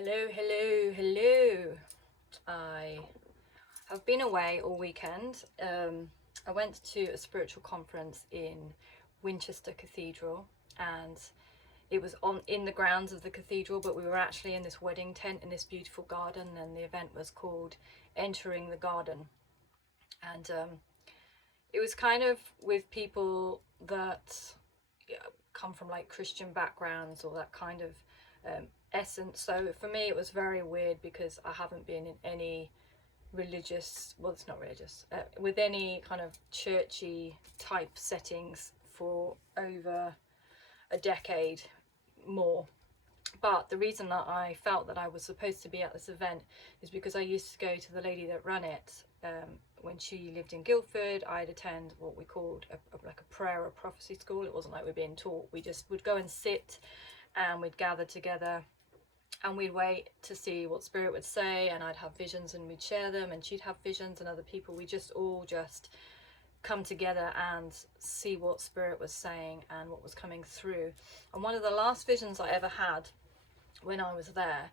Hello, hello, hello. I have been away all weekend. I went to a spiritual conference in Winchester Cathedral, and it was on in the grounds of the cathedral, but we were actually in this wedding tent in this beautiful garden, and the event was called Entering the Garden. And it was kind of with people that come from like Christian backgrounds or that kind of essence. So for me, it was very weird because I haven't been in any religious, well, it's not religious, with any kind of churchy type settings for over a decade more. But the reason that I felt that I was supposed to be at this event is because I used to go to the lady that ran it. When she lived in Guildford, I'd attend what we called like a prayer or prophecy school. It wasn't like we're being taught. We just would go and sit and we'd gather together and we'd wait to see what Spirit would say, and I'd have visions and we'd share them, and she'd have visions and other people. We just all just come together and see what Spirit was saying and what was coming through. And one of the last visions I ever had when I was there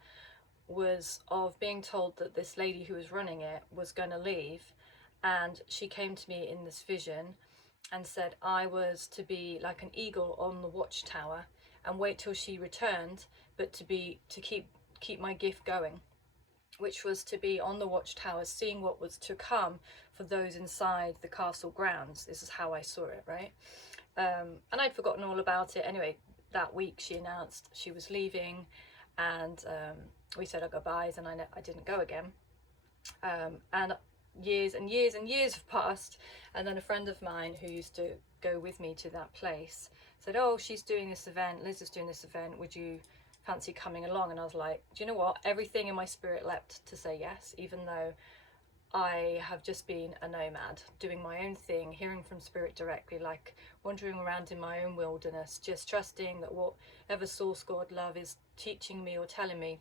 was of being told that this lady who was running it was going to leave, and she came to me in this vision and said I was to be like an eagle on the watchtower and wait till she returned, but to keep my gift going, which was to be on the watchtower seeing what was to come for those inside the castle grounds. This is how I saw it, right? And I'd forgotten all about it. Anyway, that week she announced she was leaving, and we said our goodbyes, and I didn't go again. And years and years and years have passed, and then a friend of mine who used to go with me to that place said, oh, she's doing this event, Liz is doing this event, would you fancy coming along? And I was like, do you know what, everything in my spirit leapt to say yes, even though I have just been a nomad doing my own thing, hearing from Spirit directly, like wandering around in my own wilderness, just trusting that whatever source God love is teaching me or telling me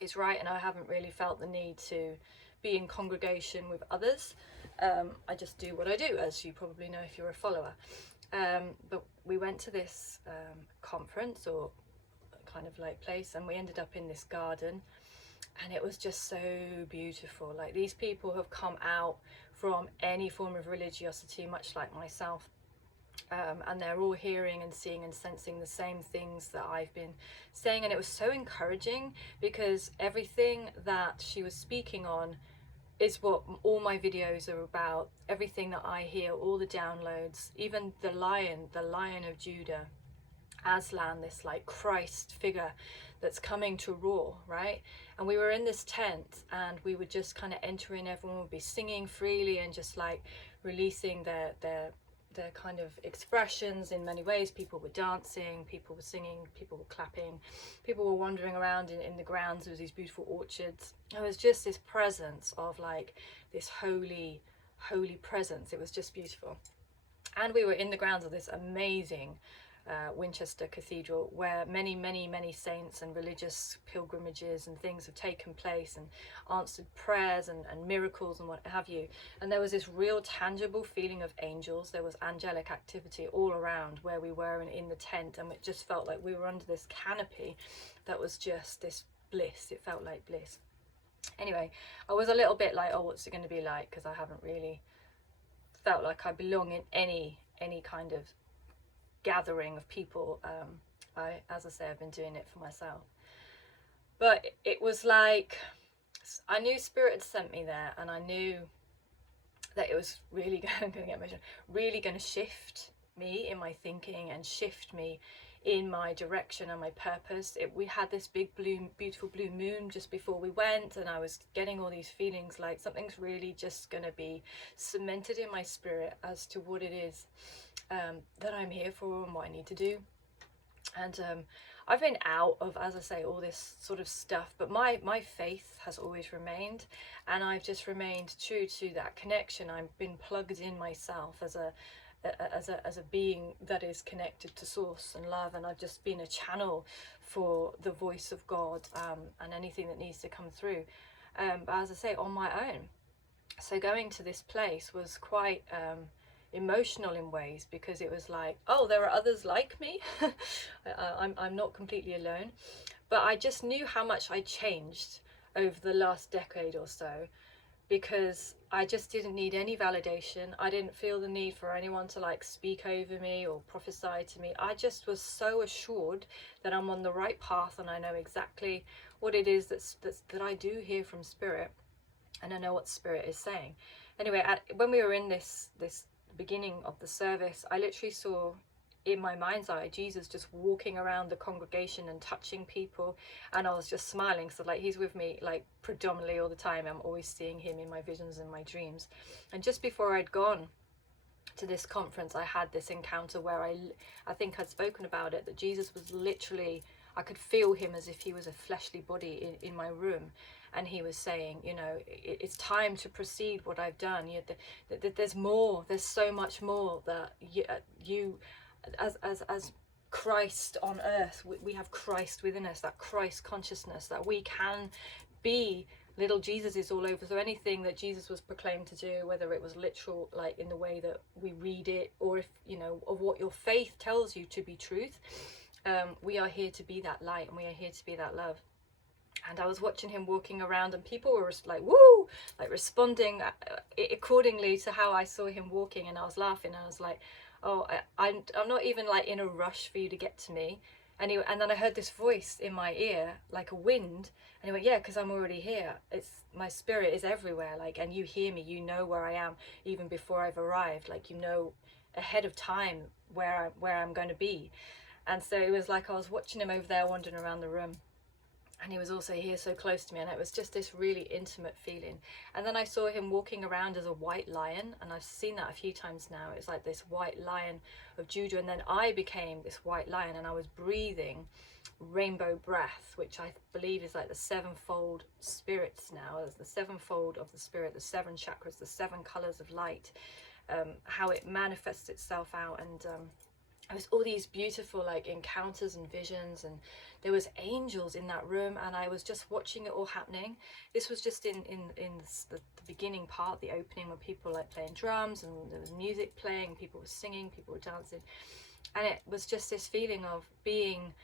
is right. And I haven't really felt the need to be in congregation with others. I just do what I do, as you probably know if you're a follower. But we went to this conference or kind of like place, and we ended up in this garden, and it was just so beautiful. Like, these people have come out from any form of religiosity, much like myself. And they're all hearing and seeing and sensing the same things that I've been saying. And it was so encouraging because everything that she was speaking on is what all my videos are about. Everything that I hear, all the downloads, even the lion of Judah, Aslan, this like Christ figure that's coming to roar, right? And we were in this tent, and we would just kind of enter in, everyone would be singing freely and just like releasing their kind of expressions in many ways. People were dancing, people were singing, people were clapping, people were wandering around in the grounds. There was these beautiful orchards. There was just this presence of like this holy presence. It was just beautiful. And we were in the grounds of this amazing Winchester Cathedral, where many saints and religious pilgrimages and things have taken place, and answered prayers and miracles and what have you. And there was this real tangible feeling of angels. There was angelic activity all around where we were and in the tent, and it just felt like we were under this canopy that was just this bliss. It felt like bliss. Anyway, I was a little bit like, oh, what's it going to be like, because I haven't really felt like I belong in any kind of gathering of people. As I say, I've been doing it for myself, but it was like I knew Spirit had sent me there, and I knew that it was really going to get emotional, really going to shift me in my thinking and shift me in my direction and my purpose. We had this big beautiful blue moon just before we went, and I was getting all these feelings like something's really just going to be cemented in my spirit as to what it is that I'm here for and what I need to do. And I've been out of, as I say, all this sort of stuff, but my faith has always remained, and I've just remained true to that connection. I've been plugged in myself as a being that is connected to source and love, and I've just been a channel for the voice of God, and anything that needs to come through, but as I say, on my own. So going to this place was quite emotional in ways, because it was like, oh, there are others like me. I'm not completely alone. but I just knew how much I changed over the last decade or so, because I just didn't need any validation. I didn't feel the need for anyone to like speak over me or prophesy to me. I just was so assured that I'm on the right path, and I know exactly what it is that I do hear from Spirit, and I know what Spirit is saying. Anyway, when we were in this beginning of the service, I literally saw in my mind's eye Jesus just walking around the congregation and touching people, and I was just smiling. So like, he's with me like predominantly all the time. I'm always seeing him in my visions and my dreams. And just before I'd gone to this conference, I had this encounter where I think I'd spoken about it, that Jesus was literally, I could feel him as if he was a fleshly body in my room, and he was saying, you know, it's time to proceed what I've done. There's more, there's so much more that you as Christ on earth, we have Christ within us, that Christ consciousness, that we can be little Jesuses all over. So anything that Jesus was proclaimed to do, whether it was literal, like in the way that we read it, or if, you know, of what your faith tells you to be truth, we are here to be that light, and we are here to be that love. And I was watching him walking around, and people were like, woo, like responding accordingly to how I saw him walking. And I was laughing, and I was like, oh, I'm not even like in a rush for you to get to me. And then I heard this voice in my ear, like a wind, and he went, yeah, because I'm already here. It's my Spirit is everywhere, like, and you hear me, you know where I am even before I've arrived, like, you know ahead of time where I'm going to be. And so it was like I was watching him over there wandering around the room, and he was also here so close to me, and it was just this really intimate feeling. And then I saw him walking around as a white lion, and I've seen that a few times now. It's like this white lion of Judah, and then I became this white lion, and I was breathing rainbow breath, which I believe is like the sevenfold spirits now, as the sevenfold of the Spirit, the seven chakras, the seven colors of light, how it manifests itself out. And it was all these beautiful like encounters and visions, and there was angels in that room, and I was just watching it all happening. This was just in the beginning part, the opening, when people were like playing drums, and there was music playing, people were singing, people were dancing, and it was just this feeling of being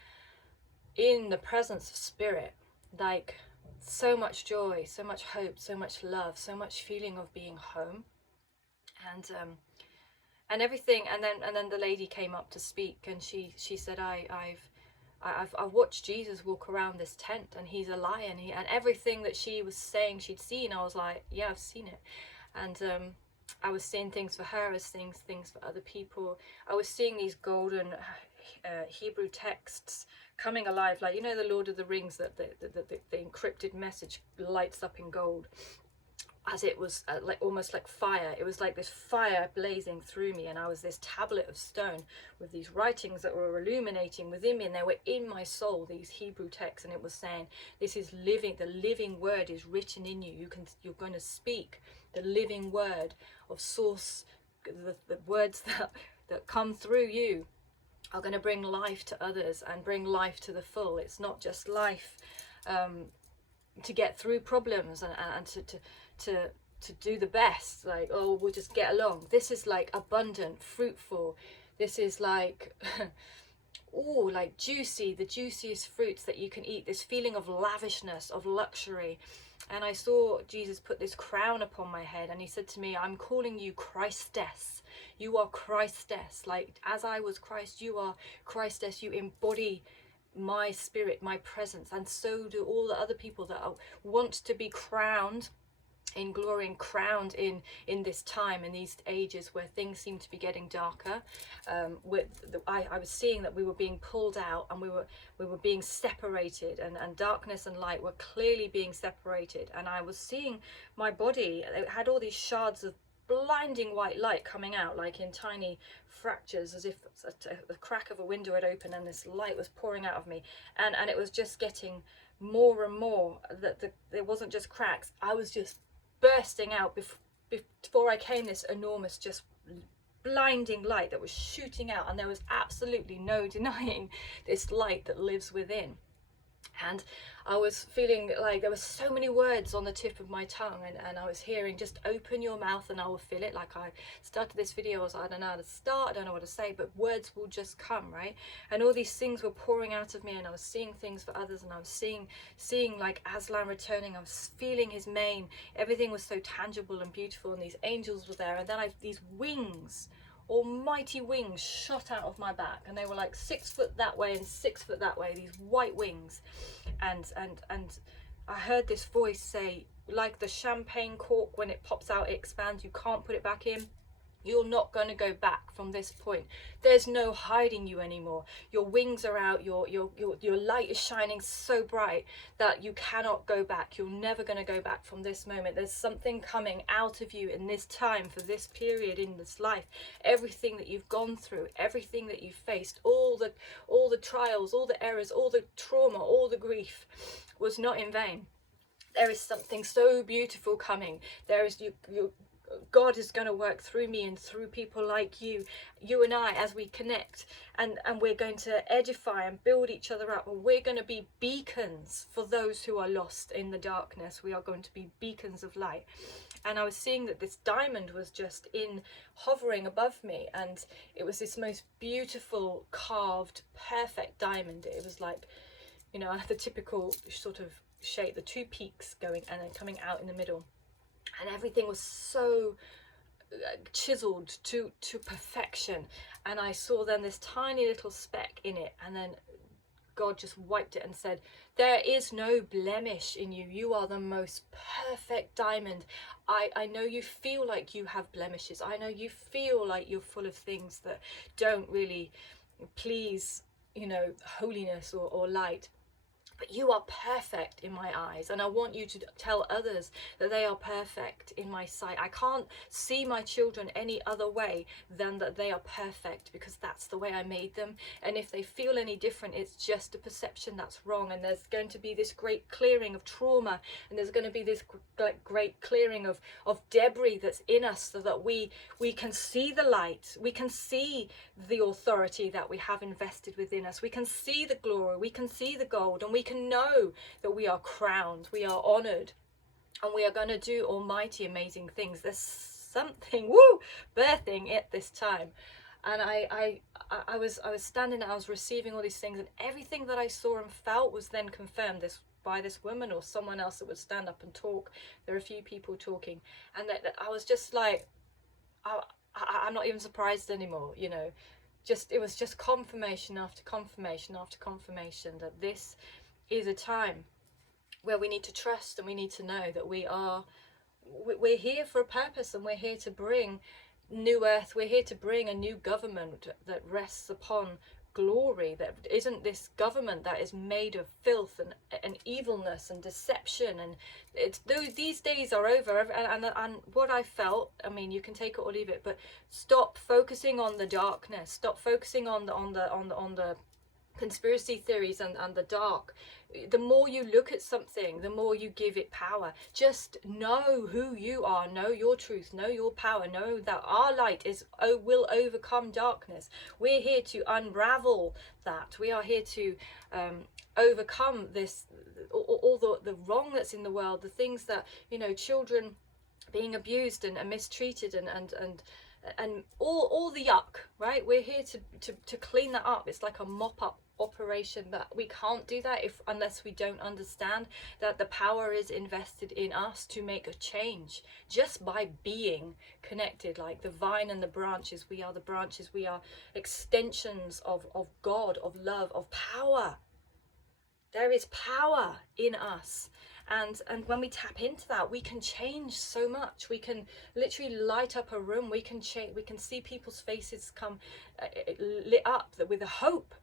in the presence of Spirit, like so much joy, so much hope, so much love, so much feeling of being home. And everything, and then the lady came up to speak, and she said, I've watched Jesus walk around this tent, and he's a lion. And everything that she was saying she'd seen, I was like, yeah, I've seen it. And I was seeing things for her, I was seeing things for other people. I was seeing these golden Hebrew texts coming alive, like, you know, the Lord of the Rings, that the encrypted message lights up in gold, as it was like almost like fire. It was like this fire blazing through me, and I was this tablet of stone with these writings that were illuminating within me, and they were in my soul, these Hebrew texts, and it was saying, this is living, the living word is written in you. You're going to speak the living word of source. The words that come through you are going to bring life to others and bring life to the full. It's not just life to get through problems and to do the best, like, oh, we'll just get along. This is like abundant, fruitful. This is like oh, like juicy, the juiciest fruits that you can eat, this feeling of lavishness, of luxury. And I saw Jesus put this crown upon my head, and he said to me, I'm calling you Christess. You are Christess. Like, as I was Christ, you are Christess. You embody my Spirit, my presence, and so do all the other people that want to be crowned in glory and crowned in this time, in these ages where things seem to be getting darker. I was seeing that we were being pulled out, and we were being separated, and darkness and light were clearly being separated. And I was seeing my body, it had all these shards of blinding white light coming out, like in tiny fractures, as if the crack of a window had opened and this light was pouring out of me, and it was just getting more and more, that there wasn't just cracks, I was just bursting out before I came, this enormous, just blinding light that was shooting out, and there was absolutely no denying this light that lives within. And I was feeling like there were so many words on the tip of my tongue, and I was hearing, just open your mouth and I will fill it. Like I started this video, I was, I don't know how to start, I don't know what to say, but words will just come, right? And all these things were pouring out of me, and I was seeing things for others, and I was seeing like Aslan returning, I was feeling his mane, everything was so tangible and beautiful, and these angels were there, and then these wings, almighty wings, shot out of my back, and they were like 6 foot that way and 6 foot that way, these white wings. And I heard this voice say, like the champagne cork, when it pops out it expands, you can't put it back in. You're not going to go back from this point. There's no hiding you anymore. Your wings are out, your light is shining so bright that you cannot go back. You're never going to go back from this moment. There's something coming out of you in this time, for this period in this life. Everything that you've gone through, everything that you've faced, all the trials, all the errors, all the trauma, all the grief was not in vain. There is something so beautiful coming. There is God is going to work through me and through people like you and I, as we connect, and we're going to edify and build each other up, and we're going to be beacons for those who are lost in the darkness. We are going to be beacons of light. And I was seeing that this diamond was just hovering above me, and it was this most beautiful carved perfect diamond. It was like, you know, the typical sort of shape, the two peaks going and then coming out in the middle. And everything was so chiseled to perfection. And I saw then this tiny little speck in it, and then God just wiped it and said, there is no blemish in you. You are the most perfect diamond. I know you feel like you have blemishes. I know you feel like you're full of things that don't really please, you know, holiness or light. But you are perfect in my eyes, and I want you to tell others that they are perfect in my sight. I can't see my children any other way than that they are perfect, because that's the way I made them. And if they feel any different, it's just a perception that's wrong. And there's going to be this great clearing of trauma, and there's going to be this great clearing of debris that's in us, so that we can see the light, we can see the authority that we have invested within us, we can see the glory, we can see the gold, and we can know that we are crowned, we are honored, and we are going to do almighty amazing things. There's something birthing at this time. And I was standing there, I was receiving all these things, and everything that I saw and felt was then confirmed by this woman or someone else that would stand up and talk. There are a few people talking, and that I was just like, I'm not even surprised anymore, you know. It was just confirmation after confirmation after confirmation that this is a time where we need to trust, and we need to know that we're here for a purpose, and we're here to bring new earth. We're here to bring a new government that rests upon glory, that isn't this government that is made of filth and evilness and deception. And these days are over. And what I felt, I mean, you can take it or leave it, but stop focusing on the darkness, stop focusing on the conspiracy theories and the dark. The more you look at something, the more you give it power. Just know who you are, know your truth, know your power, know that our light will overcome darkness. We're here to unravel that. We are here to overcome this, all the wrong that's in the world, the things that, you know, children being abused and mistreated and all the yuck, right? We're here to clean that up. It's like a mop-up operation, but we can't do that unless we don't understand that the power is invested in us to make a change just by being connected. Like the vine and the branches, we are the branches, we are extensions of God, of love, of power. There is power in us. And when we tap into that, we can change so much. We can literally light up a room. We can change. We can see people's faces come lit up with a hope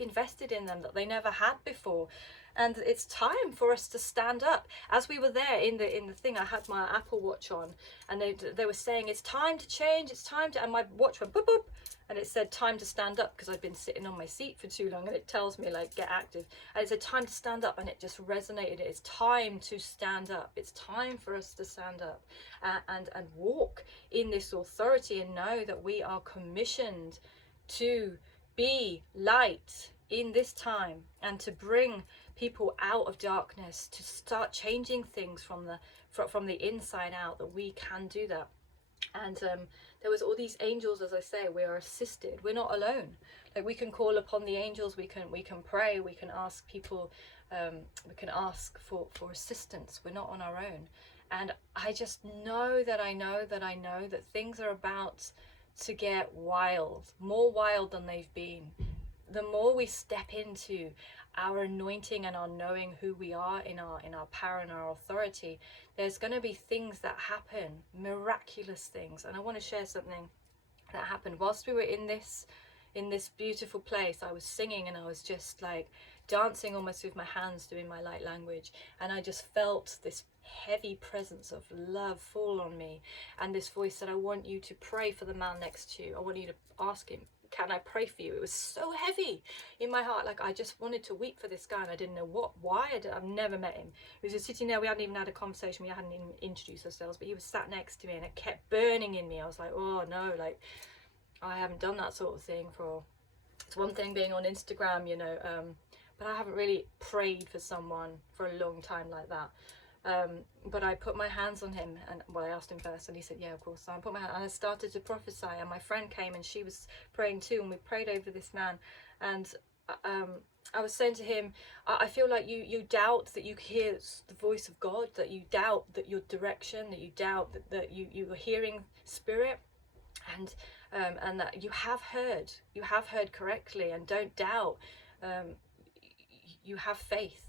invested in them that they never had before. And it's time for us to stand up. As we were there in the thing, I had my Apple Watch on, and they were saying it's time to change. It's time to, and my watch went boop boop, and it said time to stand up, because I'd been sitting on my seat for too long, and it tells me like get active, and it said time to stand up, and it just resonated. It's time to stand up. It's time for us to stand up and walk in this authority, and know that we are commissioned to be light in this time and to bring people out of darkness, to start changing things from the inside out, that we can do that. And there was all these angels, as I say, we are assisted, we're not alone. Like, we can call upon the angels, we can pray, we can ask people, we can ask for assistance. We're not on our own. And I just know that that things are about to get wild, more wild than they've been. The more we step into our anointing and our knowing who we are in our power and our authority, there's going to be things that happen, miraculous things. And I want to share something that happened whilst we were in this beautiful place. I was singing and I was just like dancing almost with my hands, doing my light language, and I just felt this heavy presence of love fall on me, and this voice said, I want you to pray for the man next to you. I want you to ask him, can I pray for you? It was so heavy in my heart, like I just wanted to weep for this guy, and I didn't know why. I've never met him. He was just sitting there, we hadn't even had a conversation, we hadn't even introduced ourselves, but he was sat next to me, and it kept burning in me. I was like, oh no, like I haven't done that sort of thing for, it's one thing being on Instagram, you know, but I haven't really prayed for someone for a long time like that. But I put my hands on him, and well, I asked him first, and he said, yeah, of course. So I put my hand, and I started to prophesy, and my friend came, and she was praying too, and we prayed over this man. And I was saying to him, I feel like you doubt that you hear the voice of God, that you doubt that your direction, that you doubt that you are hearing spirit, and that you have heard correctly, and don't doubt. You have faith.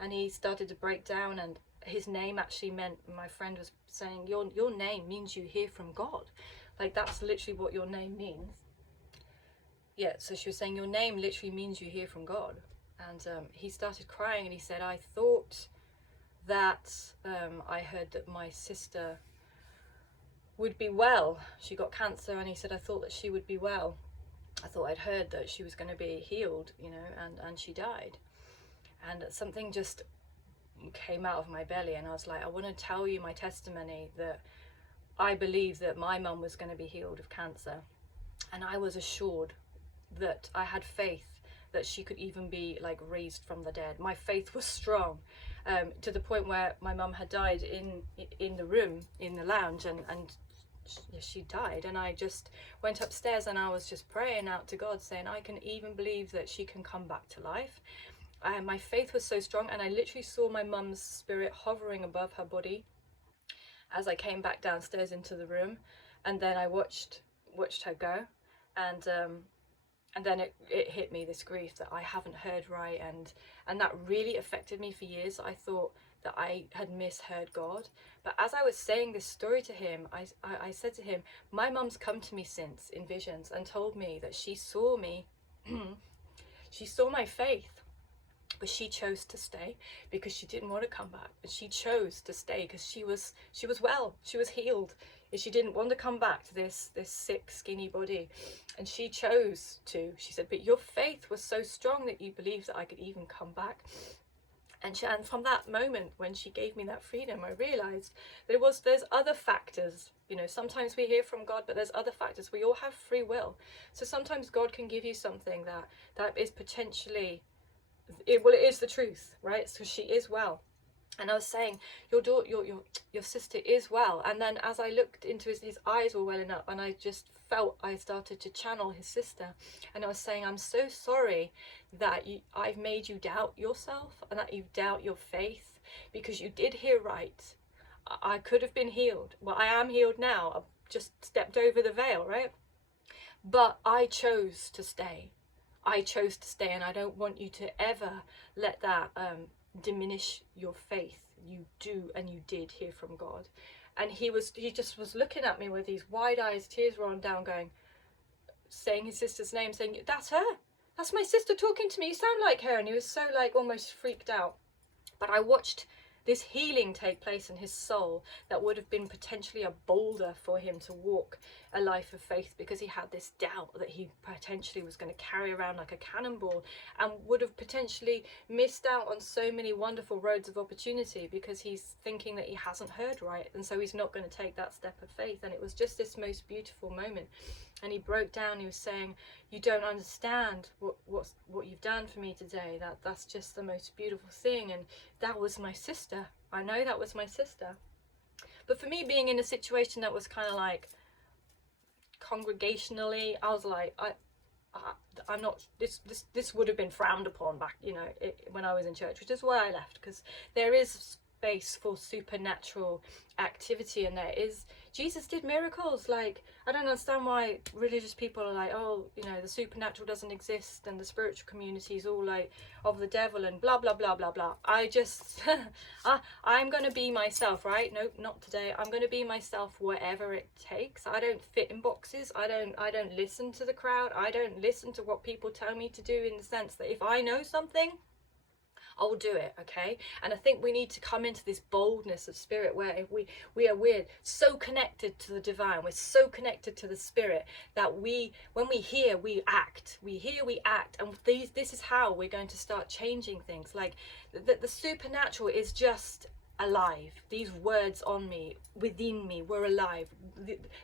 And he started to break down, and his name actually meant, my friend was saying, your name means you hear from God. Like, that's literally what your name means. Yeah, so she was saying, your name literally means you hear from God. And he started crying, and he said, I thought that I heard that my sister would be well. She got cancer, and he said, I thought that she would be well. I thought I'd heard that she was going to be healed, you know, and she died. And something just came out of my belly, and I was like, I want to tell you my testimony, that I believe that my mum was going to be healed of cancer, and I was assured that I had faith that she could even be like raised from the dead. My faith was strong, to the point where my mum had died in the room, in the lounge, and she died, and I just went upstairs and I was just praying out to God, saying, I can even believe that she can come back to life. My faith was so strong, and I literally saw my mum's spirit hovering above her body as I came back downstairs into the room, and then I watched her go, and then it hit me, this grief that I haven't heard right, and that really affected me for years. I thought that I had misheard God. But as I was saying this story to him, I said to him, my mum's come to me since in visions and told me that she saw me, she saw my faith, but she chose to stay because she didn't want to come back. And she chose to stay because she was well, she was healed, and she didn't want to come back to this sick, skinny body. And she chose to. She said, but your faith was so strong that you believed that I could even come back. And from that moment, when she gave me that freedom, I realized that there's other factors. You know, sometimes we hear from God, but there's other factors. We all have free will. So sometimes God can give you something that is potentially, it is the truth, right? So she is well. And I was saying, your daughter, your sister is well. And then as I looked into his eyes were welling up, and I just felt I started to channel his sister. And I was saying, I'm so sorry that I've made you doubt yourself, and that you doubt your faith, because you did hear right. I could have been healed. Well, I am healed now. I've just stepped over the veil, right? But I chose to stay. I chose to stay, and I don't want you to ever let that diminish your faith. You do, and you did hear from God. And he just was looking at me with these wide eyes, tears rolling down, going, saying his sister's name, saying, that's her, that's my sister talking to me, you sound like her. And he was so like almost freaked out. But I watched this healing take place in his soul that would have been potentially a boulder for him to walk a life of faith, because he had this doubt that he potentially was going to carry around like a cannonball, and would have potentially missed out on so many wonderful roads of opportunity because he's thinking that he hasn't heard right, and so he's not going to take that step of faith. And it was just this most beautiful moment. And he broke down. He was saying, you don't understand what you've done for me today. That's just the most beautiful thing. And that was my sister. I know that was my sister. But for me, being in a situation that was kind of like congregationally, I was like, I'm not, this would have been frowned upon back, when I was in church, which is why I left, because there is space for supernatural activity, and Jesus did miracles. Like, I don't understand why religious people are like, oh, the supernatural doesn't exist, and the spiritual community is all like of the devil and blah blah blah blah blah. I just I'm gonna be myself, right? Nope, not today. I'm gonna be myself, whatever it takes. I don't fit in boxes. I don't listen to the crowd. I don't listen to what people tell me to do, in the sense that if I know something, I'll do it, okay? And I think we need to come into this boldness of spirit, where if we're so connected to the divine, we're so connected to the spirit, that when we hear, we act. We hear, we act, and this is how we're going to start changing things. Like the supernatural is just alive. These words on me, within me, were alive,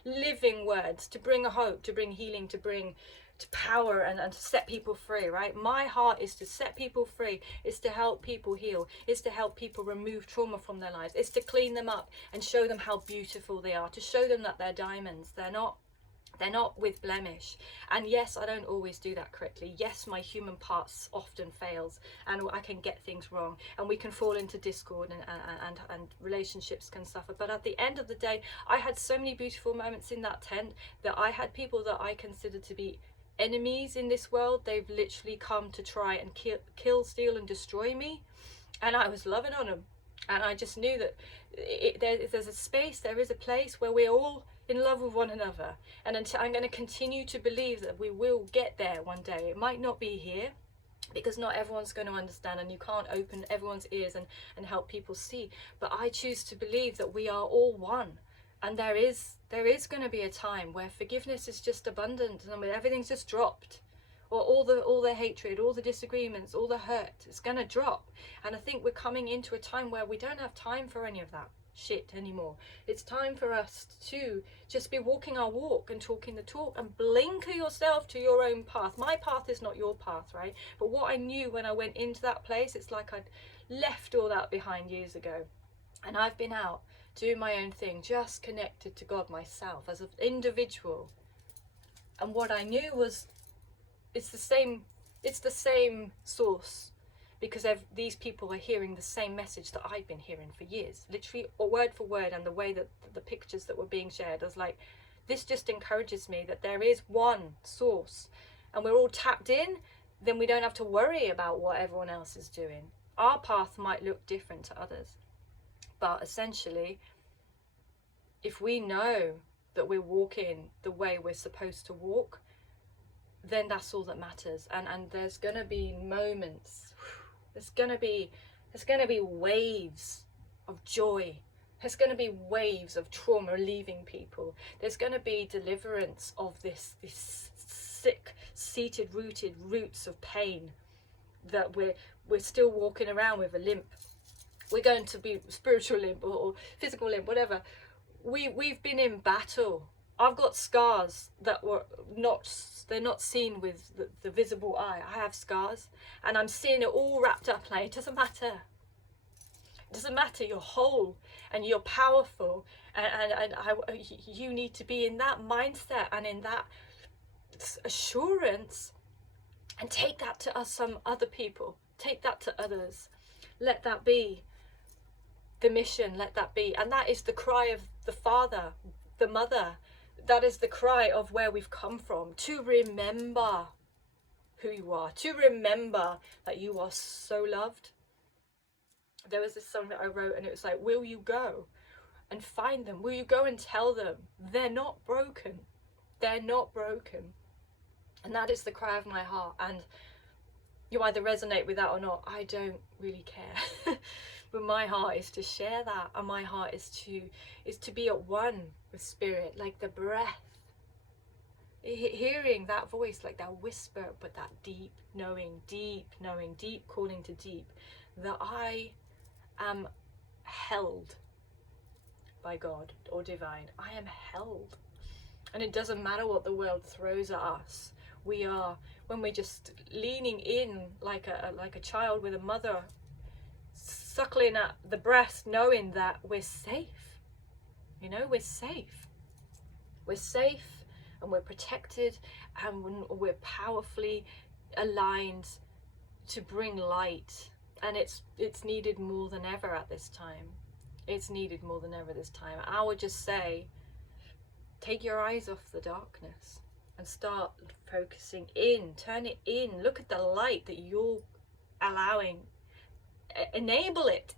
living words to bring a hope, to bring healing, to bring to power, and to set people free, right? My heart is to set people free. It's to help people heal. It's to help people remove trauma from their lives. It's to clean them up and show them how beautiful they are, to show them that they're diamonds. They're not with blemish. And yes, I don't always do that correctly. Yes, my human parts often fails, and I can get things wrong, and we can fall into discord, and relationships can suffer. But at the end of the day, I had so many beautiful moments in that tent, that I had people that I considered to be enemies in this world. They've literally come to try and kill, steal and destroy me, and I was loving on them. And I just knew that there's a space, there is a place where we're all in love with one another. And until I'm going to continue to believe that we will get there one day. It might not be here, because not everyone's going to understand, and you can't open everyone's ears and help people see. But I choose to believe that we are all one. And there is going to be a time where forgiveness is just abundant, and where everything's just dropped, or all the hatred, all the disagreements, all the hurt, it's going to drop. And I think we're coming into a time where we don't have time for any of that shit anymore. It's time for us to just be walking our walk and talking the talk, and blinker yourself to your own path. My path is not your path, right? But what I knew when I went into that place, it's like I'd left all that behind years ago, and I've been out doing my own thing, just connected to God myself as an individual. And what I knew was, it's the same source, because these people are hearing the same message that I've been hearing for years, literally word for word. And the way that the pictures that were being shared, I was like, this just encourages me that there is one source, and we're all tapped in. Then we don't have to worry about what everyone else is doing. Our path might look different to others, but essentially, if we know that we're walking the way we're supposed to walk, then that's all that matters. And there's gonna be moments, there's gonna be waves of joy, there's gonna be waves of trauma leaving people, there's gonna be deliverance of this sick, seated, rooted roots of pain that we're still walking around with a limp. We're going to be spiritual limp or physical limp, whatever. We've been in battle. I've got scars that they're not seen with the visible eye. I have scars, and I'm seeing it all wrapped up. Like, it doesn't matter. It doesn't matter. You're whole and you're powerful, and you need to be in that mindset and in that assurance, and take that to some other people. Take that to others. Let that be the mission. Let that be. And that is the cry of the father, the mother. That is the cry of where we've come from, to remember who you are, to remember that you are so loved. There was this song that I wrote, and it was like, will you go and find them? Will you go and tell them they're not broken? They're not broken. And that is the cry of my heart. And you either resonate with that or not. I don't really care. But my heart is to share that, and my heart is to be at one with spirit, like the breath. Hearing that voice, like that whisper, but that deep knowing, deep calling to deep, that I am held by God or divine. I am held. And it doesn't matter what the world throws at us. We are, when we're just leaning in like a child with a mother, suckling at the breast, knowing that we're safe. You know, we're safe. We're safe and we're protected, and we're powerfully aligned to bring light. And it's needed more than ever at this time. It's needed more than ever this time. I would just say, take your eyes off the darkness and start focusing in. Turn it in. Look at the light that you're allowing. Enable it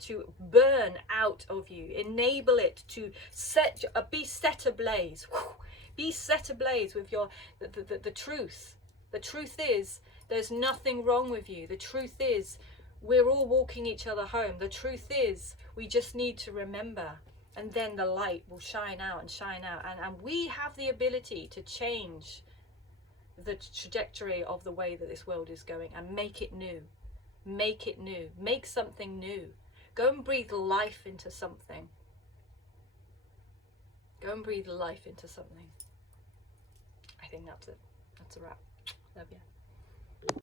to burn out of you. Enable it to be set ablaze. Be set ablaze with the truth. The truth is, there's nothing wrong with you. The truth is, we're all walking each other home. The truth is, we just need to remember, and then the light will shine out and shine out. And we have the ability to change the trajectory of the way that this world is going and make it new. Make it new. Make something new. Go and breathe life into something. Go and breathe life into something. I think that's it. That's a wrap. Love you.